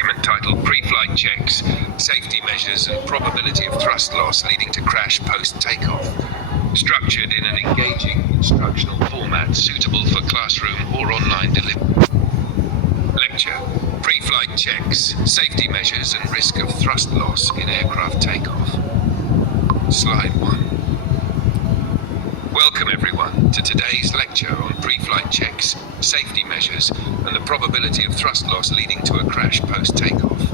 document titled Pre-Flight Checks, Safety Measures and Probability of Thrust Loss Leading to Crash Post-Takeoff. Structured in an engaging instructional format suitable for classroom or online delivery. Lecture, Pre-Flight Checks, Safety Measures and Risk of Thrust Loss in Aircraft Takeoff. Slide 1. Welcome everyone to today's lecture on pre-flight checks, safety measures, and the probability of thrust loss leading to a crash post-takeoff.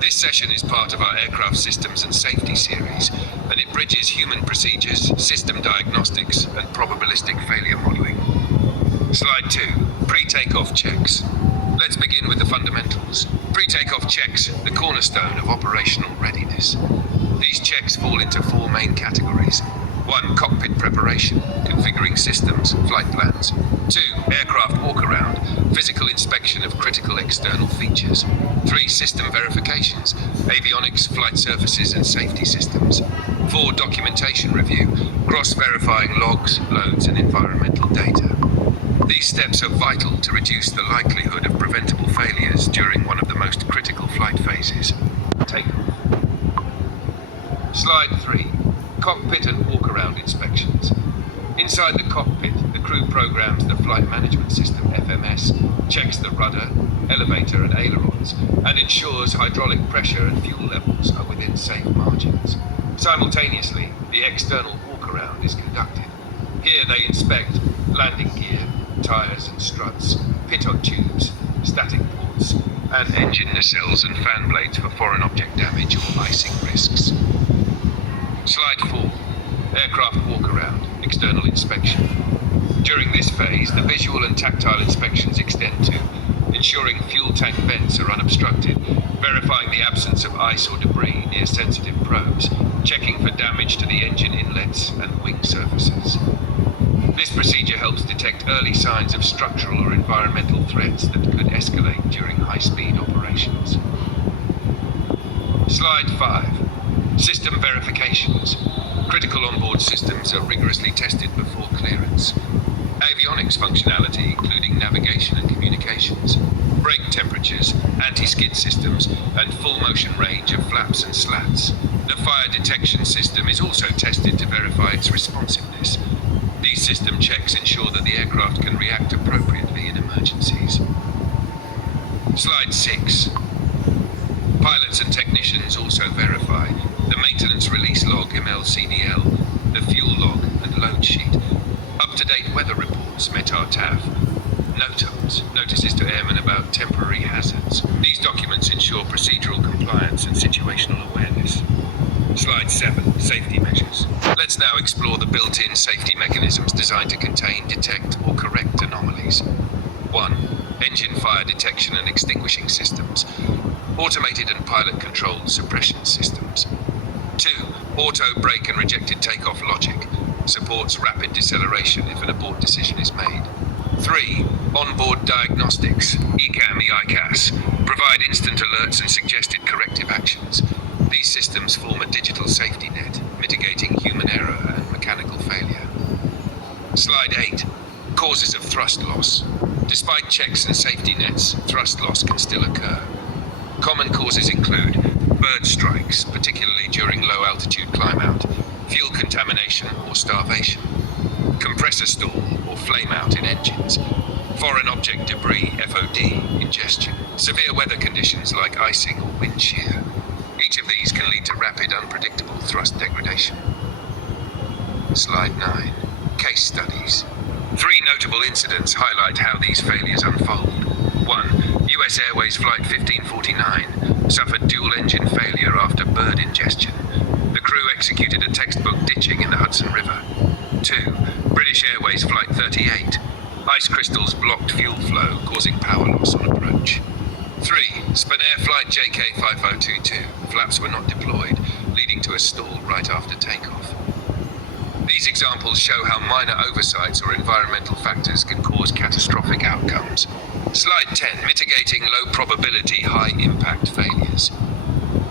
This session is part of our Aircraft Systems and Safety series, and it bridges human procedures, system diagnostics, and probabilistic failure modeling. Slide 2. Pre-takeoff checks. Let's begin with the fundamentals. Pre-takeoff checks, the cornerstone of operational readiness. These checks fall into 4 main categories. 1. Cockpit preparation, configuring systems, flight plans. 2. Aircraft walk-around, physical inspection of critical external features. 3. System verifications, avionics, flight surfaces and safety systems. 4. Documentation review, cross-verifying logs, loads and environmental data. These steps are vital to reduce the likelihood of preventable failures during one of the most critical flight phases, takeoff. Slide 3. Cockpit and walk-around inspections. Inside the cockpit, the crew programs the Flight Management System, FMS, checks the rudder, elevator and ailerons, and ensures hydraulic pressure and fuel levels are within safe margins. Simultaneously, the external walk-around is conducted. Here they inspect landing gear, tires and struts, pitot tubes, static ports, and engine nacelles and fan blades for foreign object damage or icing risks. Slide 4. Aircraft walk-around, external inspection. During this phase, the visual and tactile inspections extend to ensuring fuel tank vents are unobstructed, verifying the absence of ice or debris near sensitive probes, checking for damage to the engine inlets and wing surfaces. This procedure helps detect early signs of structural or environmental threats that could escalate during high-speed operations. Slide 5. System verifications. Critical onboard systems are rigorously tested before clearance. Avionics functionality, including navigation and communications, brake temperatures, anti-skid systems, and full motion range of flaps and slats. The fire detection system is also tested to verify its responsiveness. These system checks ensure that the aircraft can react appropriately in emergencies. Slide 6. Pilots and technicians also verify the maintenance release log MLCDL, the fuel log and load sheet, up-to-date weather reports METAR-TAF, NOTAMs, notices to airmen about temporary hazards. These documents ensure procedural compliance and situational awareness. Slide 7. Safety measures. Let's now explore the built-in safety mechanisms designed to contain, detect or correct anomalies. 1. Engine fire detection and extinguishing systems. Automated and pilot-controlled suppression systems. 2. Auto brake and rejected takeoff logic. Supports rapid deceleration if an abort decision is made. 3. Onboard diagnostics, ECAM, EICAS, provide instant alerts and suggested corrective actions. These systems form a digital safety net, mitigating human error and mechanical failure. Slide 8. Causes of thrust loss. Despite checks and safety nets, thrust loss can still occur. Common causes include bird strikes, particularly during low-altitude climb-out, fuel contamination or starvation, compressor stall or flame-out in engines, foreign object debris, FOD, ingestion, severe weather conditions like icing or wind shear. Each of these can lead to rapid, unpredictable thrust degradation. Slide 9. Case studies. 3 notable incidents highlight how these failures unfold. 1. US Airways Flight 1549 suffered dual-engine failure after bird ingestion. The crew executed a textbook ditching in the Hudson River. 2. British Airways Flight 38. Ice crystals blocked fuel flow, causing power loss on approach. 3. Spanair Flight JK5022. Flaps were not deployed, leading to a stall right after takeoff. These examples show how minor oversights or environmental factors can cause catastrophic outcomes. Slide 10. Mitigating low-probability, high-impact failures.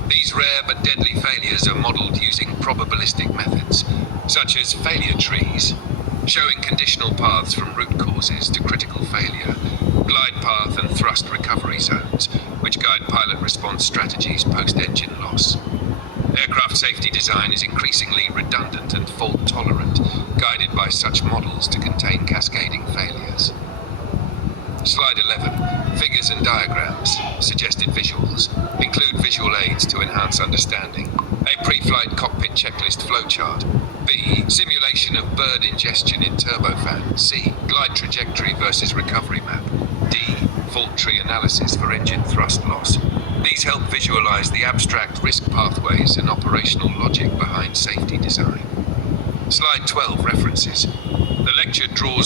These rare but deadly failures are modeled using probabilistic methods, such as failure trees, showing conditional paths from root causes to critical failure, glide path and thrust recovery zones, which guide pilot response strategies post-engine loss. Aircraft safety design is increasingly redundant and fault-tolerant, guided by such models to contain cascading failures. Slide 11. Figures and diagrams. Suggested visuals. Include visual aids to enhance understanding. A pre-flight cockpit checklist flowchart. B. Simulation of bird ingestion in turbofan. C. Glide trajectory versus recovery map. D. Fault tree analysis for engine thrust loss. These help visualize the abstract risk pathways and operational logic behind safety design. Slide 12. References. The lecture draws